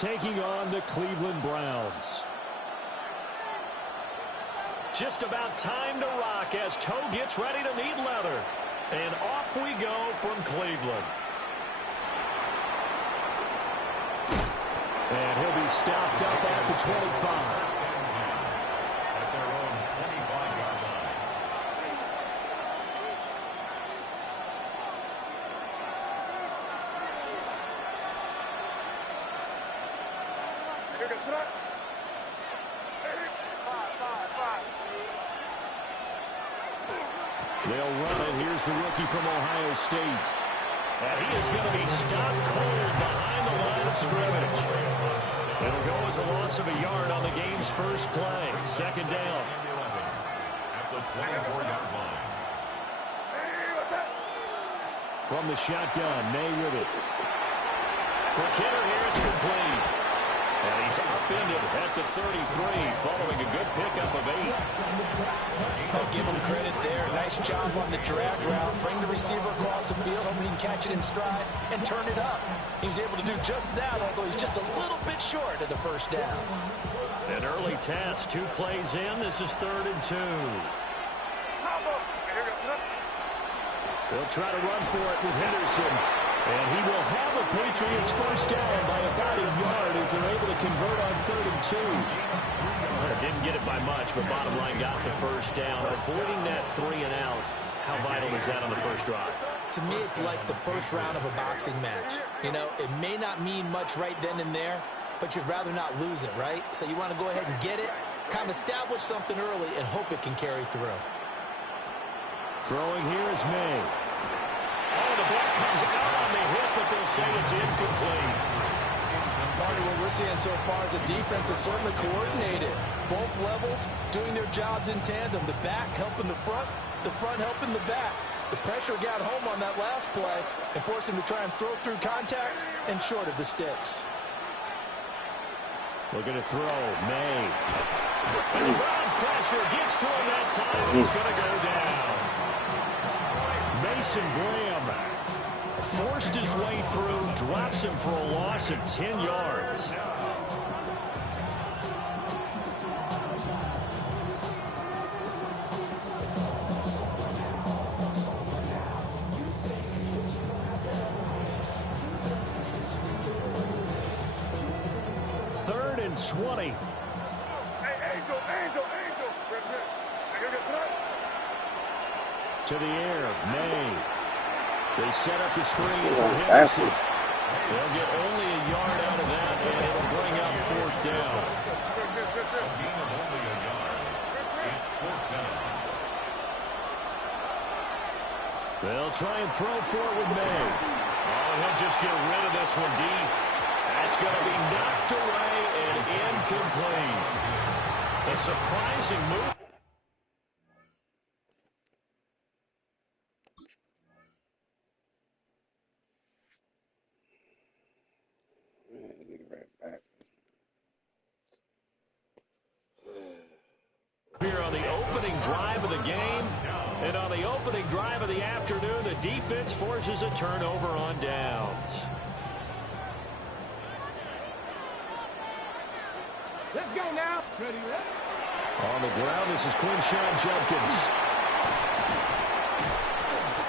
taking on the Cleveland Browns. Just about time to rock as Toe gets ready to meet leather. And off we go from Cleveland. And he'll be stopped up at the 25. At their own 25-yard line. They'll run it. Here's the rookie from Ohio State. And he is going to be stopped cold behind the line of scrimmage. It'll go as a loss of a yard on the game's first play. Second down. At the 24-yard line. From the shotgun, May with it. For Kittle, here it's complete. And he's upended at the 33, following a good pickup of 8. I'll give him credit there. Nice job on the drag route. Bring the receiver across the field, hoping he can catch it in stride and turn it up. He was able to do just that, although he's just a little bit short of the first down. An early test, 2 plays in. This is 3rd and 2. They'll try to run for it with Henderson. And he will have a Patriots first down by about a yard as they're able to convert on 3rd and 2. Didn't get it by much, but bottom line got the first down. Avoiding that 3 and out, how vital is that on the first drive? To me, it's like the first round of a boxing match. You know, it may not mean much right then and there, but you'd rather not lose it, right? So you want to go ahead and get it, kind of establish something early, and hope it can carry through. Throwing here is May. Oh, the ball comes out on the hip, but they'll say it's incomplete. Partner, what we're seeing so far is the defense is certainly coordinated. Both levels doing their jobs in tandem. The back helping the front helping the back. The pressure got home on that last play and forced him to try and throw through contact and short of the sticks. Looking to throw, May. And the Browns pressure gets to him that time. He's going to go down. Mason Graham forced his way through, drops him for a loss of 10 yards. Third and 20. To the air, May. They set up the screen for Henderson. They'll get only a yard out of that, and it'll bring up 4th down. A gain of only a yard. It's 4th down. They'll try and throw for it with May. Oh, he'll just get rid of this one, D. That's going to be knocked away and incomplete. A surprising move. Here on the opening drive of the game, and on the opening drive of the afternoon, the defense forces a turnover on downs. Let's go now. Ready, On the ground, this is Quinshon Judkins.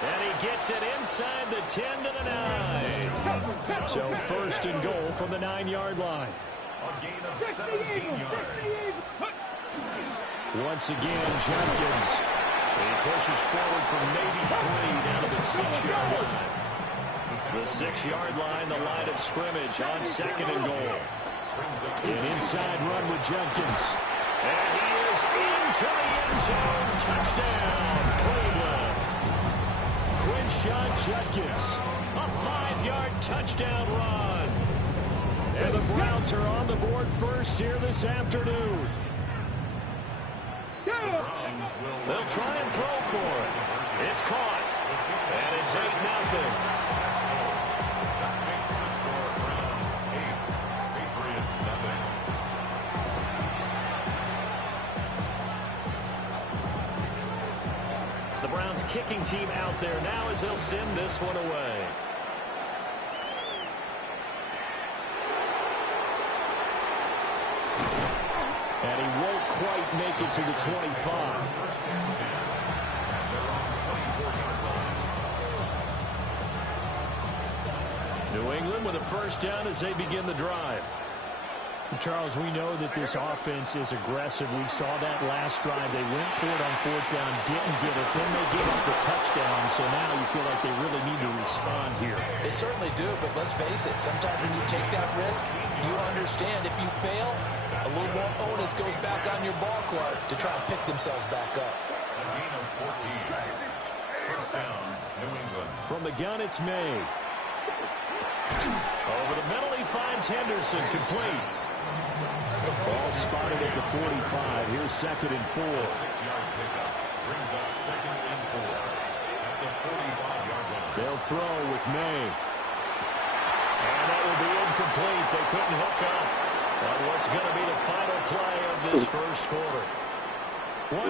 And he gets it inside the 10 to the 9. So 1st and goal from the 9-yard line. A gain of 17 yards. Once again, Judkins. He pushes forward from maybe 3 down to the 6-yard line. The 6-yard line, the line of scrimmage on 2nd and goal. An inside run with Judkins. And he is into the end zone. Touchdown, Cleveland. Quinshon Judkins. A 5-yard touchdown run. And the Browns are on the board first here this afternoon. They'll try and throw for it. It's caught. And it's 8-0. That makes the score Browns 8, Patriots 0. The Browns kicking team out there now as they'll send this one away. And he won't quite make it to the 25. New England with a first down as they begin the drive. Charles, we know that this offense is aggressive. We saw that last drive. They went for it on fourth down, didn't get it. Then they gave up the touchdown, so now you feel like they really need to respond here. They certainly do, but let's face it. Sometimes when you take that risk, you understand if you fail, a little more onus goes back on your ball club to try and pick themselves back up. A gain of 14. First down, New England. From the gun, it's May. Over the middle, he finds Henderson, complete. Ball spotted at the 45. Here's 2nd and 4. 6-yard pickup brings up 2nd and 4 at the 45-yard line. They'll throw with May. And that will be incomplete. They couldn't hook up on what's going to be the final play of this first quarter.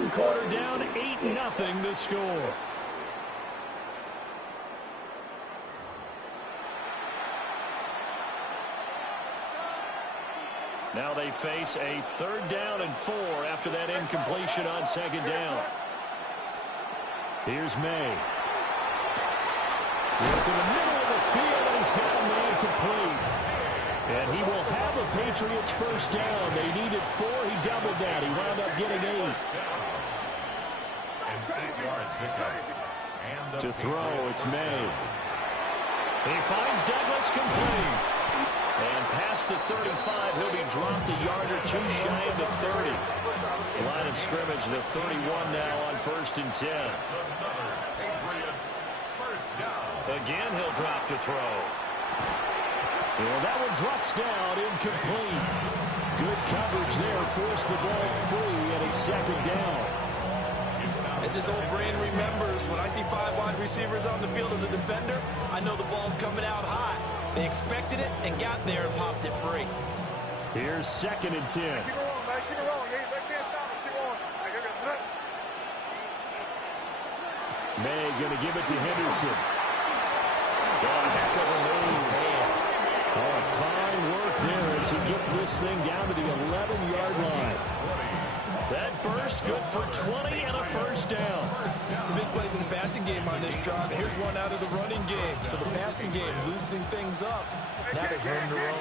1 quarter down, 8-0 the score. Now they face a 3rd down and 4 after that incompletion on 2nd down. Here's May. Look in the middle of the field, and he's got a man complete. And he will have a Patriots first down. They needed 4. He doubled that. He wound up getting 8. And 8-yard pickup. And To throw, it's May. He finds Douglas complete. And past the 35, he'll be dropped a yard or 2 shy of the 30. Line of scrimmage, the 31 now on 1st and 10. another Patriots first down. Again, he'll drop to throw. Well, that one drops down, incomplete. Good coverage there, forced the ball free, and it's 2nd down. As his old brain remembers, when I see 5 wide receivers on the field as a defender, I know the ball's coming out high. They expected it and got there and popped it free. Here's 2nd and 10. Keep it rolling, man. Keep it rolling. They can't stop it. Keep on. May going to give it to Henderson. Got a heck of a move. Oh, fine work there as he gets this thing down to the 11-yard line. That burst good for 20 and a first down. Some big plays in the passing game on this drive. Here's one out of the running game. So the passing game loosening things up. Now there's room to roam.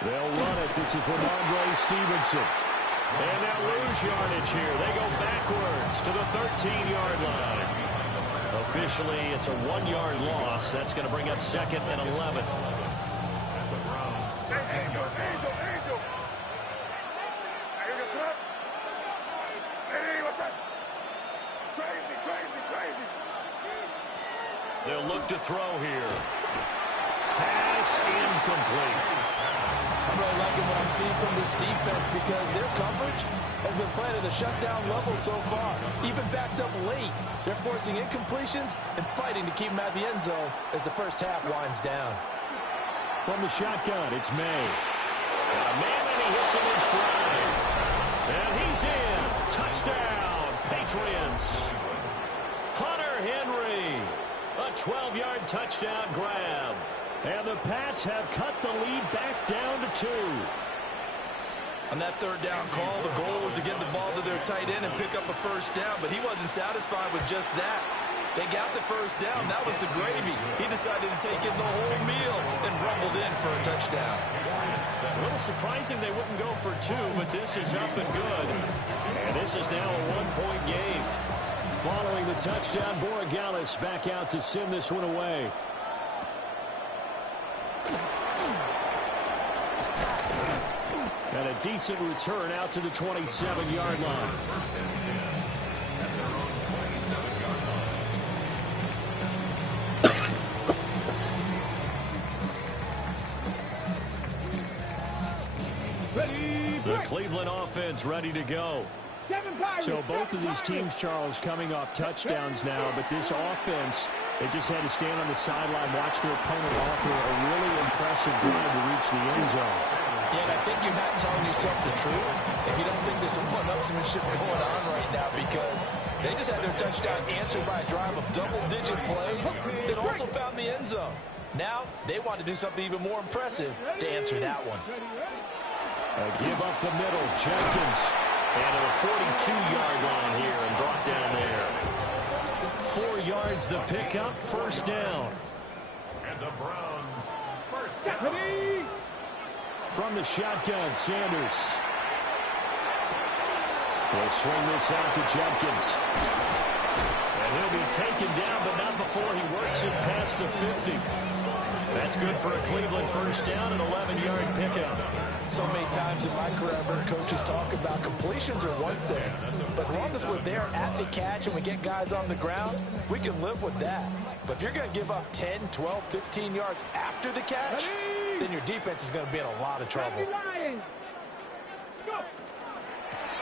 They'll run it. This is Ramondre Stevenson. And they'll lose yardage here. They go backwards to the 13-yard line. Officially, it's a 1-yard loss. That's going to bring up 2nd and 11. They'll look to throw here. Pass incomplete. I'm really liking what I'm seeing from this defense because their coverage has been playing at a shutdown level so far. Even backed up late, they're forcing incompletions and fighting to keep them at the end zone as the first half winds down. From the shotgun, it's May. And a man, and he hits him in stride. And he's in. Touchdown, Patriots. Hunter Henry. A 12-yard touchdown grab. And the Pats have cut the lead back down to 2. On that 3rd down call, the goal was to get the ball to their tight end and pick up a first down, but he wasn't satisfied with just that. They got the first down. That was the gravy. He decided to take in the whole meal and rumbled in for a touchdown. A little surprising they wouldn't go for 2, but this is up and good. And this is now a 1-point game. Following the touchdown, Borregales back out to send this one away. And a decent return out to the 27-yard line. First and 10 at their own 27-yard line. Ready, The Cleveland offense ready to go. So both of these teams, Charles, coming off touchdowns now, but this offense, they just had to stand on the sideline, watch their opponent offer a really impressive drive to reach the end zone. Yeah, and I think you're not telling yourself the truth if you don't think there's some one-upsmanship going on right now because they just had their touchdown answered by a drive of double-digit plays that also found the end zone. Now they want to do something even more impressive to answer that one. Give up the middle. Jenkins. And to the 42-yard line here and brought down there. 4 yards the pickup, first down. And the Browns, first down. From the shotgun, Sanders. Will swing this out to Jenkins. And he'll be taken down, but not before he works it past the 50. That's good for a Cleveland first down, an 11-yard pickup. So many times in my career, I've heard coaches talk about completions are one thing. But as long as we're there at the catch and we get guys on the ground, we can live with that. But if you're going to give up 10, 12, 15 yards after the catch, then your defense is going to be in a lot of trouble.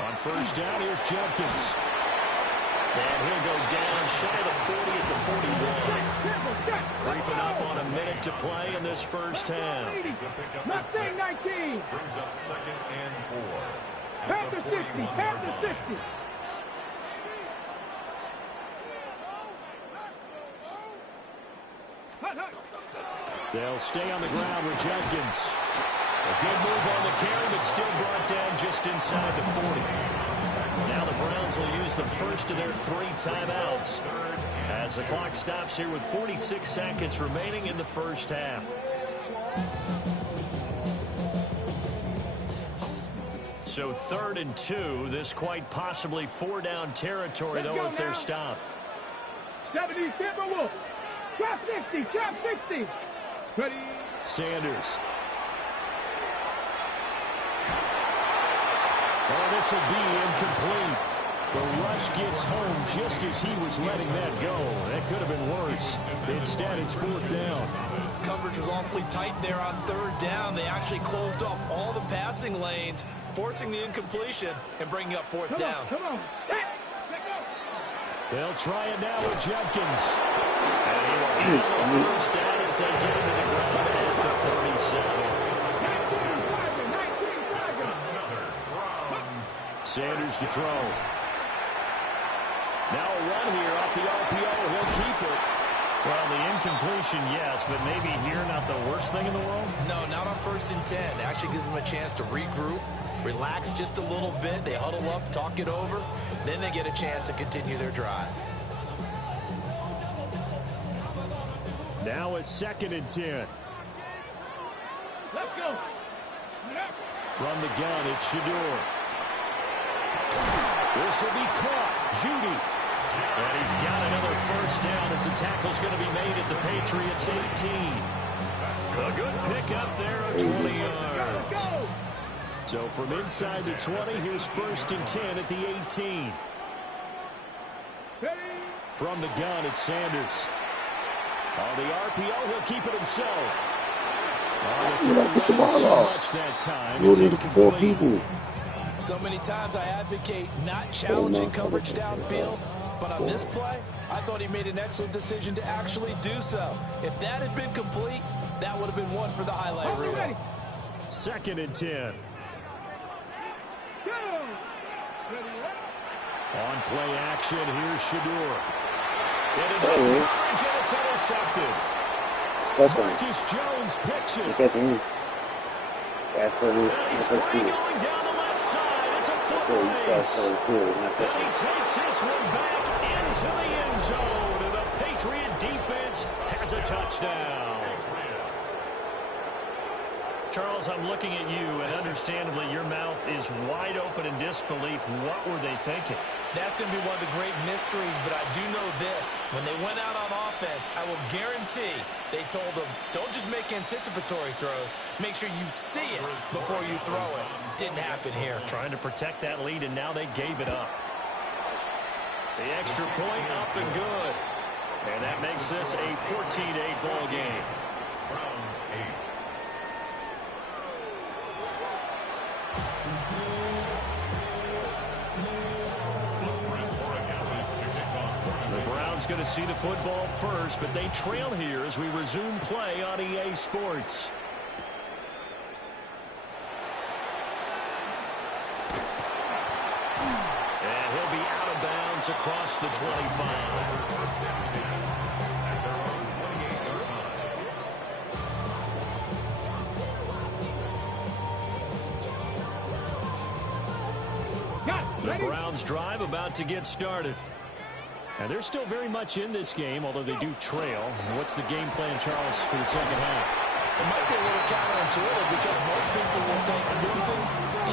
On first down, here's Jenkins. And he'll go down shy of the 40 at the 41. Creeping up on a minute to play in this first half. Mustang 19. Brings up second and 4. Panther 60. Panther 60. They'll stay on the ground with Jenkins. A good move on the carry, but still brought down just inside the 40. Now the Browns will use the first of their 3 timeouts as the clock stops here with 46 seconds remaining in the first half. So 3rd and 2, this quite possibly 4-down territory, though, if they're stopped. 70, Timberwolf. Trap 60, trap 60. Ready. Sanders. Oh, this will be incomplete. The rush gets home just as he was letting that go. That could have been worse. Instead, it's 4th down. Coverage was awfully tight there on 3rd down. They actually closed off all the passing lanes, forcing the incompletion and bringing up 4th down. Come on. They'll try it now with Jenkins. And he will handle the first down as they get him to the ground at the 37. Sanders to throw. Now a run here off the RPO. He'll keep it. Well, the incompletion, yes, but maybe here not the worst thing in the world? No, not on 1st and 10. It actually gives them a chance to regroup, relax just a little bit. They huddle up, talk it over. Then they get a chance to continue their drive. Now a 2nd and 10. Let's go. From the gun, it's Shedeur. This will be caught. Judy. And he's got another first down as the tackle's going to be made at the Patriots 18. A good pickup there of 20 yards. So from inside the 20, here's 1st and 10 at the 18. From the gun, it's Sanders. On the RPO, he'll keep it himself. Get the ball off. You need 4 people. So many times I advocate not challenging coverage downfield, but on this play, I thought he made an excellent decision to actually do so. If that had been complete, that would have been one for the highlight reel. 2nd and 10. On play action, here's Shedeur. And it's intercepted. Marcus Jones picks it. And he's free going down the left side. It's a foot race. And he takes this one back into the end zone. And the Patriot defense has a touchdown. Charles, I'm looking at you, and understandably, your mouth is wide open in disbelief. What were they thinking? That's going to be one of the great mysteries, but I do know this. When they went out on offense, I will guarantee they told them, don't just make anticipatory throws. Make sure you see it before you throw it. Didn't happen here. Trying to protect that lead, and now they gave it up. The extra point up and good. And that makes this a 14-8 ball game. Browns 8. The Browns going to see the football first, but they trail here as we resume play on EA Sports. And he'll be out of bounds across the 25. The Browns drive about to get started. And they're still very much in this game, although they do trail. What's the game plan, Charles, for the second half? It might be a little counterintuitive because most people will think losing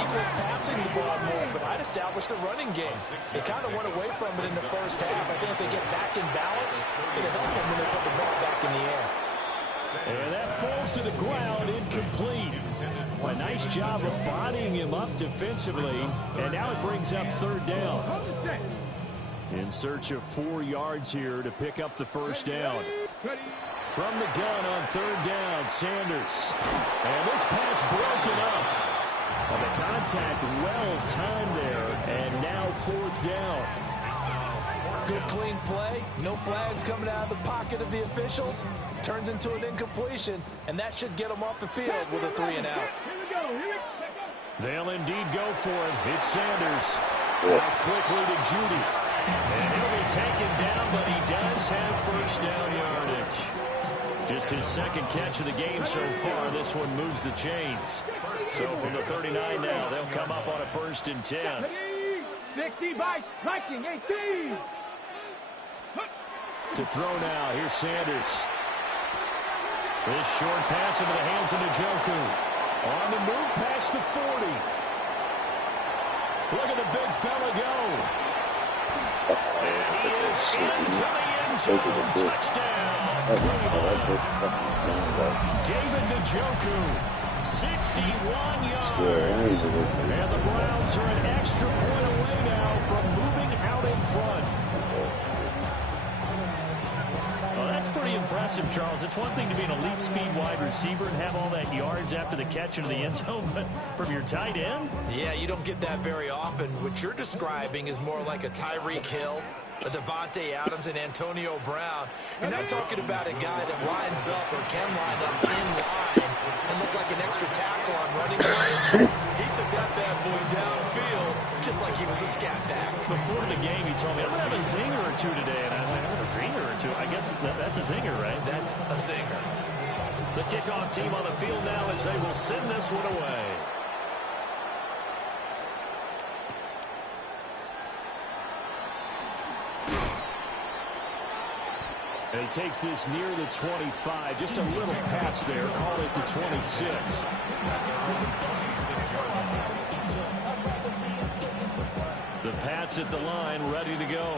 equals passing the ball more, but I'd establish the running game. They kind of went away from it in the first half. I think if they get back in balance, it'll help them when they put the ball back in the air. And that falls to the ground, incomplete. A nice job of bodying him up defensively, and now it brings up third down. In search of 4 yards here to pick up the first down. From the gun on third down, Sanders. And this pass broken up. And the contact well timed there, and now fourth down. Good clean play, no flags coming out of the pocket of the officials. Turns into an incompletion, and that should get them off the field with a 3 and out. They'll indeed go for it. It's Sanders. Now quickly to Judy. And he'll be taken down, but he does have first down yardage. Just his second catch of the game so far. This one moves the chains. So from the 39 now, they'll come up on a 1st and 10. 60 by striking 18. To throw now, here's Sanders. This short pass into the hands of Njoku. On the move past the 40. Look at the big fella go. And he is into the end zone. Touchdown. David Njoku, 61 yards. And the Browns are an extra point away now from moving out in front. Well, that's pretty impressive, Charles. It's one thing to be an elite speed wide receiver and have all that yards after the catch into the end zone, but from your tight end? Yeah, you don't get that very often. What you're describing is more like a Tyreek Hill, a Devontae Adams, and Antonio Brown. You're not talking about a guy that lines up or can line up in line and look like an extra tackle on running plays. He took that bad boy downfield just like he was a scat back. Before the game, he told me, I'm going to have a zinger or two today. And I'm like, I'm going to have a zinger or two. I guess that's a zinger, right? That's a zinger. The kickoff team on the field now as they will send this one away. And he takes this near the 25. Just a little pass there. Call it the 26. The Pats at the line, ready to go.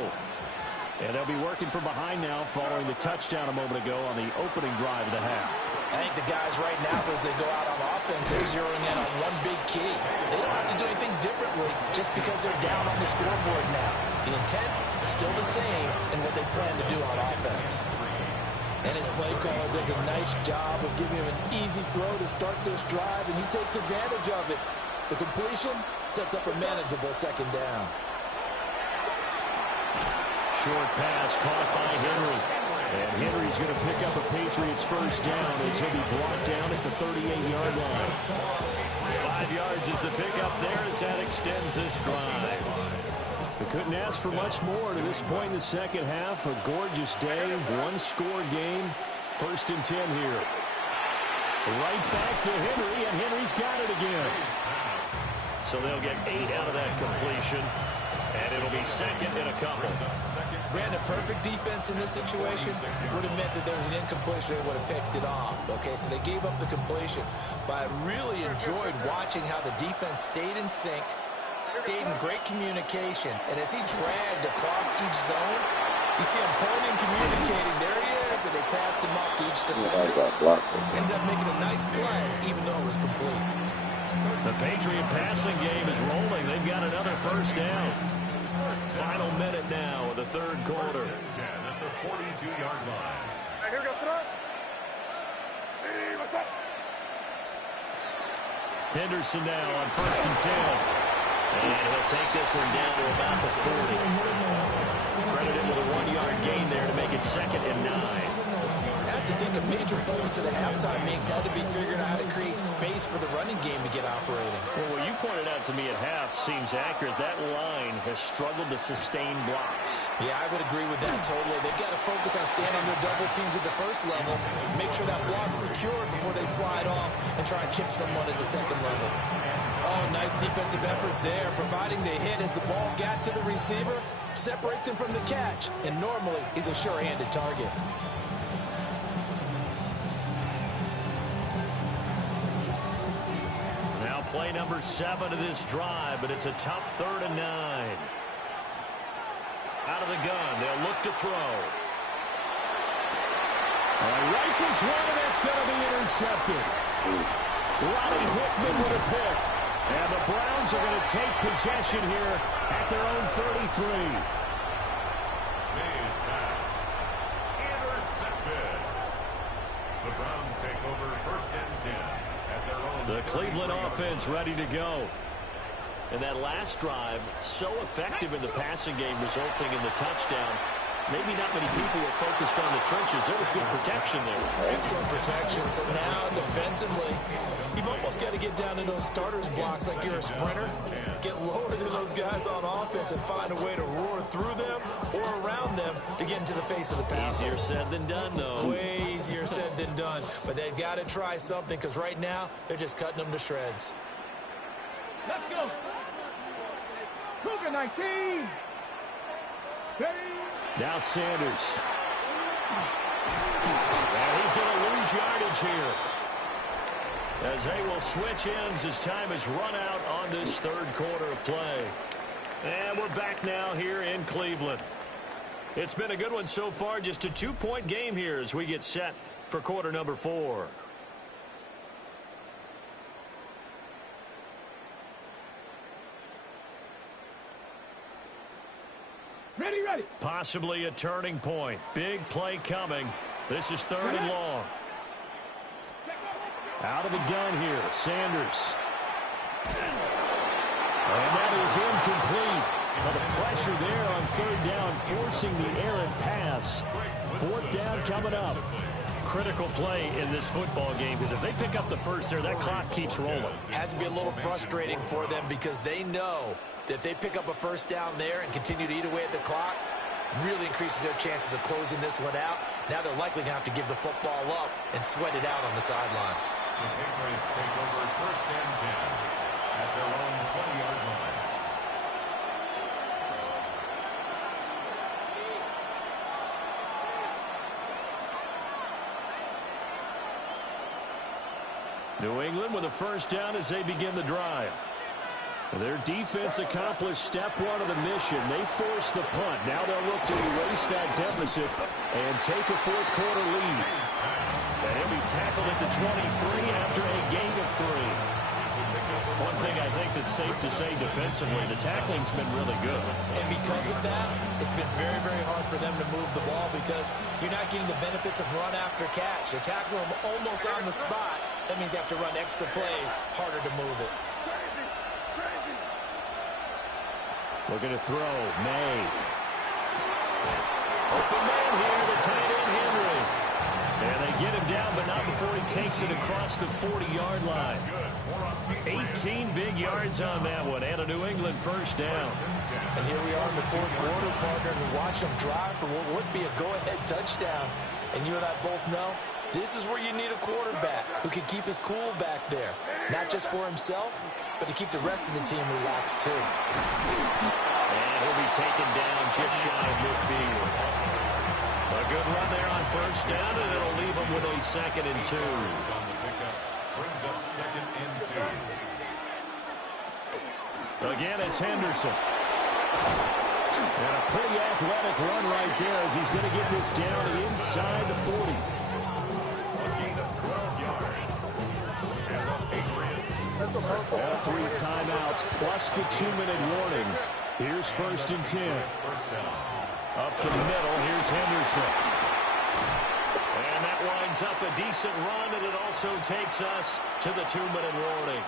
And they'll be working from behind now following the touchdown a moment ago on the opening drive of the half. I think the guys right now, as they go out on offense, they're zeroing in on one big key. They don't have to do anything differently just because they're down on the scoreboard now. The intent is still the same in what they plan to do on offense. And his play caller does a nice job of giving him an easy throw to start this drive, and he takes advantage of it. The completion sets up a manageable second down. Short pass caught by Henry. And Henry's going to pick up a Patriots first down as he'll be brought down at the 38-yard line. 5 yards is the pickup there as that extends this drive. We couldn't ask for much more to this point in the second half. A gorgeous day, one-score game. 1st and 10 here. Right back to Henry, and Henry's got it again. So they'll get 8 out of that completion. And it'll be second and a couple. Brandon, perfect defense in this situation would have meant that there was an incompletion. They would have picked it off. Okay, so they gave up the completion. But I really enjoyed watching how the defense stayed in sync, stayed in great communication. And as he dragged across each zone, you see him pointing, communicating. There he is, and they passed him off to each defender. Ended up making a nice play, even though it was complete. The Patriot passing game is rolling. They've got another first down. Final minute now of the third quarter. 10 at the 42-yard line. Here goes throw. Hey, what's up? Henderson now on 1st and 10. And he'll take this one down to about the 40. Credited with a 1-yard gain there to make it 2nd and 9. I have to think a major focus of the halftime meetings had to be figuring out how to create space for the running game to get operating. Well, what you pointed out to me at half seems accurate. That line has struggled to sustain blocks. Yeah, I would agree with that totally. They've got to focus on standing their double teams at the first level, make sure that block's secured before they slide off and try and chip someone at the second level. Oh, nice defensive effort there, providing the hit as the ball got to the receiver, separates him from the catch, and normally he's a sure-handed target. Now play number 7 of this drive, but it's a tough 3rd and 9. Out of the gun, they'll look to throw. Rifles one, and it's going to be intercepted. Roddy Hickman with a pick. And the Browns are going to take possession here at their own 33. May's pass. Intercepted. The Browns take over 1st and 10 at their own. The Cleveland offense ready to go. And that last drive, so effective in the passing game, resulting in the touchdown. Maybe not many people were focused on the trenches. There was good protection there. Excellent protection. So now, defensively, you've almost got to get down to those starters blocks like you're a sprinter. Get lower than those guys on offense and find a way to roar through them or around them to get into the face of the pass. Easier said than done, though. Way easier said than done. But they've got to try something because right now, they're just cutting them to shreds. Let's go. Cougar 19. Ready? Now Sanders. And he's going to lose yardage here, as they will switch ends as time has run out on this 3rd quarter of play. And we're back now here in Cleveland. It's been a good one so far. Just a 2-point game here as we get set for quarter number 4. Ready, ready. Possibly a turning point. Big play coming. This is 3rd and long. Out of the gun here, Sanders. And that is incomplete. Now the pressure there on 3rd down, forcing the errant pass. 4th down coming up. Critical play in this football game, because if they pick up the first there, that clock keeps rolling. Has to be a little frustrating for them because they know that if they pick up a 1st down there and continue to eat away at the clock, really increases their chances of closing this one out. Now they're likely going to have to give the football up and sweat it out on the sideline. The Patriots take over 1st and 10 at their own 20-yard line. New England with a 1st down as they begin the drive. Their defense accomplished step 1 of the mission. They forced the punt. Now they'll look to erase that deficit and take a 4th quarter lead. And he'll be tackled at the 23 after a gain of 3. One thing I think that's safe to say defensively, the tackling's been really good. And because of that, it's been very, very hard for them to move the ball because you're not getting the benefits of run after catch. You're tackling them almost on the spot. That means you have to run extra plays, harder to move it. Looking to throw, May. Open man here, the tight end, Henry. And they get him down, but not before he takes it across the 40-yard line. 18 big yards on that one, and a New England 1st down. And here we are in the 4th quarter, partner, and watch them drive for what would be a go-ahead touchdown. And you and I both know this is where you need a quarterback who can keep his cool back there, not just for himself, but to keep the rest of the team relaxed too. And he'll be taken down just shy of midfield. A good run there on 1st down, and it'll leave him with a 2nd and 2. On the pickup, brings up 2nd and 2. Again, it's Henderson. And a pretty athletic run right there as he's going to get this down inside the 40. A gain of 12 yards. And the Patriots. All 3 timeouts plus the 2-minute warning. Here's 1st and 10. 1st down. Up the middle, here's Henderson. And that winds up a decent run, and it also takes us to the 2-minute warning.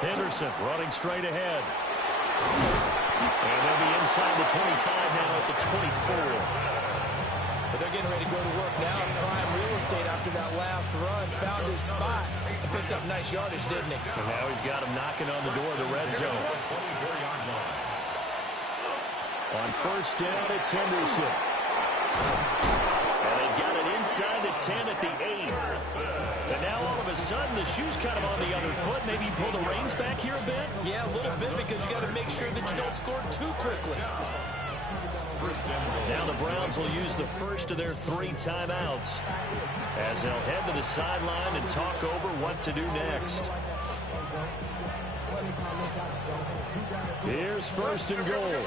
Henderson running straight ahead. And they'll be inside the 25 now at the 24. But they're getting ready to go to work now in prime real estate after that last run. Found his spot and picked up nice yardage, didn't he? And now he's got him knocking on the door of the red zone. On first down, it's Henderson. And they've got it inside the 10 at the 8. And now all of a sudden, the shoe's kind of on the other foot. Maybe you pull the reins back here a bit? Yeah, a little bit, because you got to make sure that you don't score too quickly. Now the Browns will use the first of their 3 timeouts as they'll head to the sideline and talk over what to do next. Here's first and goal.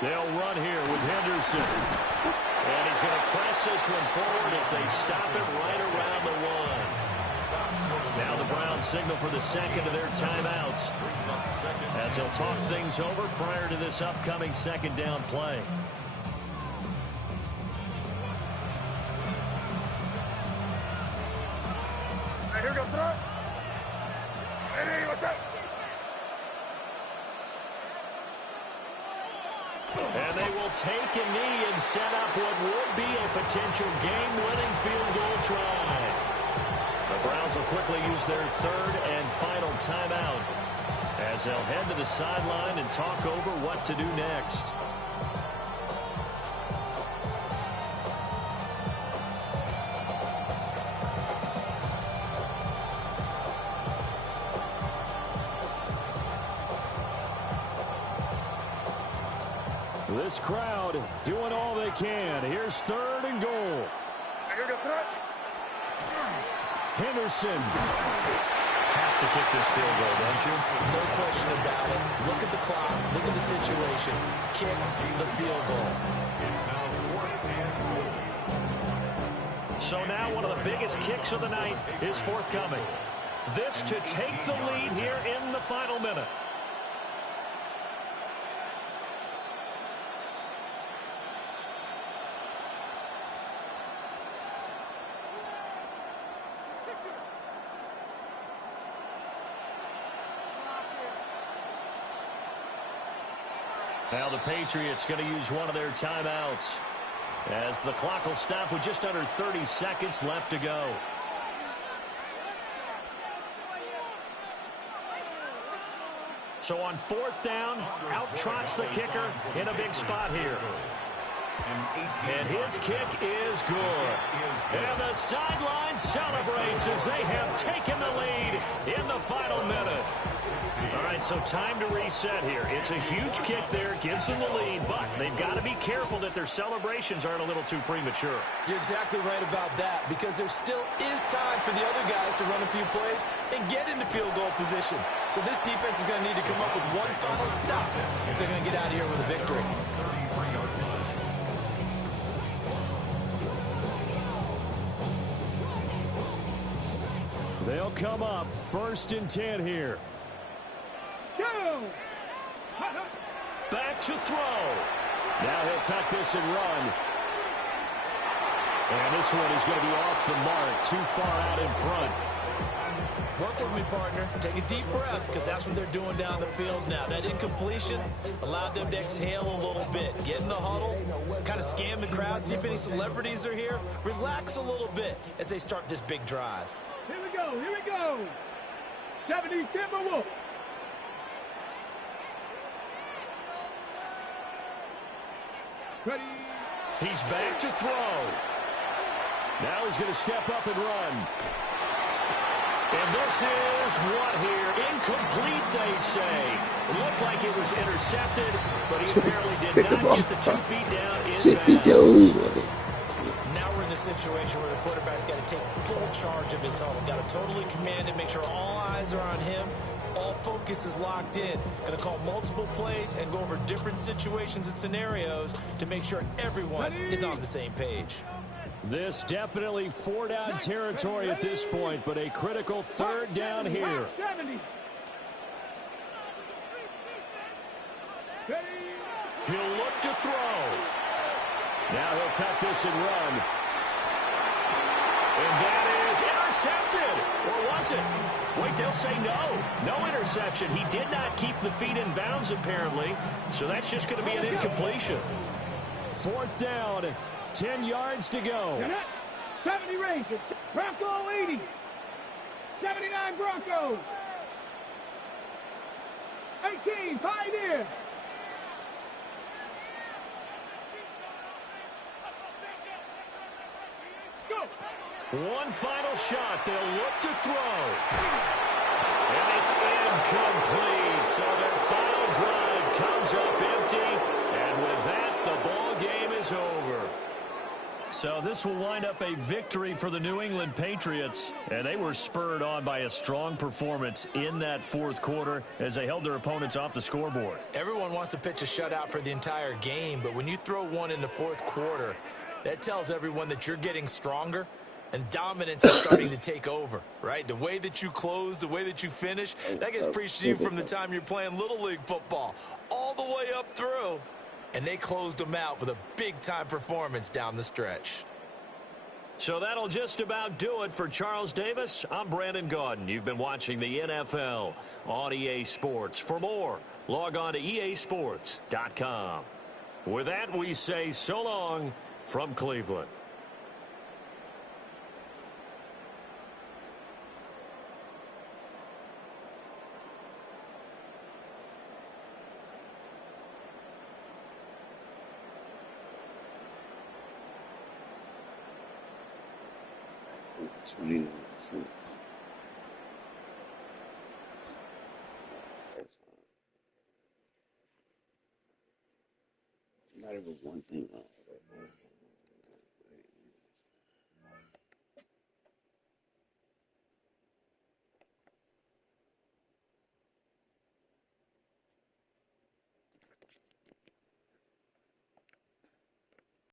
They'll run here with Henderson. And he's going to press this one forward as they stop it right around the 1. Now the Browns signal for the second of their timeouts as they'll talk things over prior to this upcoming second down play. Here we go, throw. Ready, what's up? And they will take a knee and set up what would be a potential game-winning field goal try. The Browns will quickly use their 3rd and final timeout as they'll head to the sideline and talk over what to do next. This crowd doing all they can. Here's 3rd and goal. Here we go, throw. Henderson. Have to kick this field goal, don't you? No question about it. Look at the clock. Look at the situation. Kick the field goal. It's now 4th and goal. So now one of the biggest kicks of the night is forthcoming. This to take the lead here in the final minute. Now the Patriots going to use one of their timeouts as the clock will stop with just under 30 seconds left to go. So on 4th down, out trots the kicker in a big spot here. And his kick is good. And the sideline celebrates as they have taken the lead in the final minute. All right, so time to reset here. It's a huge kick there, gives them the lead, but they've got to be careful that their celebrations aren't a little too premature. You're exactly right about that, because there still is time for the other guys to run a few plays and get into field goal position. So this defense is going to need to come up with one final stop if they're going to get out of here with a victory. They'll come up 1st and 10 here. Go! Back to throw. Now he'll tuck this and run. And this one is going to be off the mark, too far out in front. Work with me, partner. Take a deep breath, because that's what they're doing down the field now. That incompletion allowed them to exhale a little bit. Get in the huddle, kind of scan the crowd, see if any celebrities are here. Relax a little bit as they start this big drive. Here we go, here we go. 70 Timberwolves. Ready. He's back to throw. Now he's going to step up and run. And this is what here? Incomplete, they say. It looked like it was intercepted, but he apparently did not get the 2 feet down in bounds. Now we're in the situation where the quarterback's got to take full charge of his huddle. Got to totally command it, make sure all eyes are on him. All focus is locked in. Going to call multiple plays and go over different situations and scenarios to make sure everyone is on the same page. This definitely 4-down territory at this point, but a critical 3rd down here. 70. Ready. He'll look to throw. Now he'll tuck this and run. And that was intercepted. Or was it? Wait, they'll say no. No interception. He did not keep the feet in bounds, apparently. So that's just going to be an incompletion. 4th down, 10 yards to go. 70 Rangers. Bronco 80. 79 Broncos. 18 Pioneer. Go. One final shot. They'll look to throw. And it's incomplete. So their final drive comes up empty. And with that, the ball game is over. So this will wind up a victory for the New England Patriots. And they were spurred on by a strong performance in that 4th quarter as they held their opponents off the scoreboard. Everyone wants to pitch a shutout for the entire game, but when you throw one in the 4th quarter, that tells everyone that you're getting stronger and dominance is starting to take over, right? The way that you close, the way that you finish, that gets preached to you from the time you're playing Little League football all the way up through. And they closed them out with a big-time performance down the stretch. So that'll just about do it for Charles Davis. I'm Brandon Gaudin. You've been watching the NFL on EA Sports. For more, log on to easports.com. With that, we say so long from Cleveland. Not even one thing.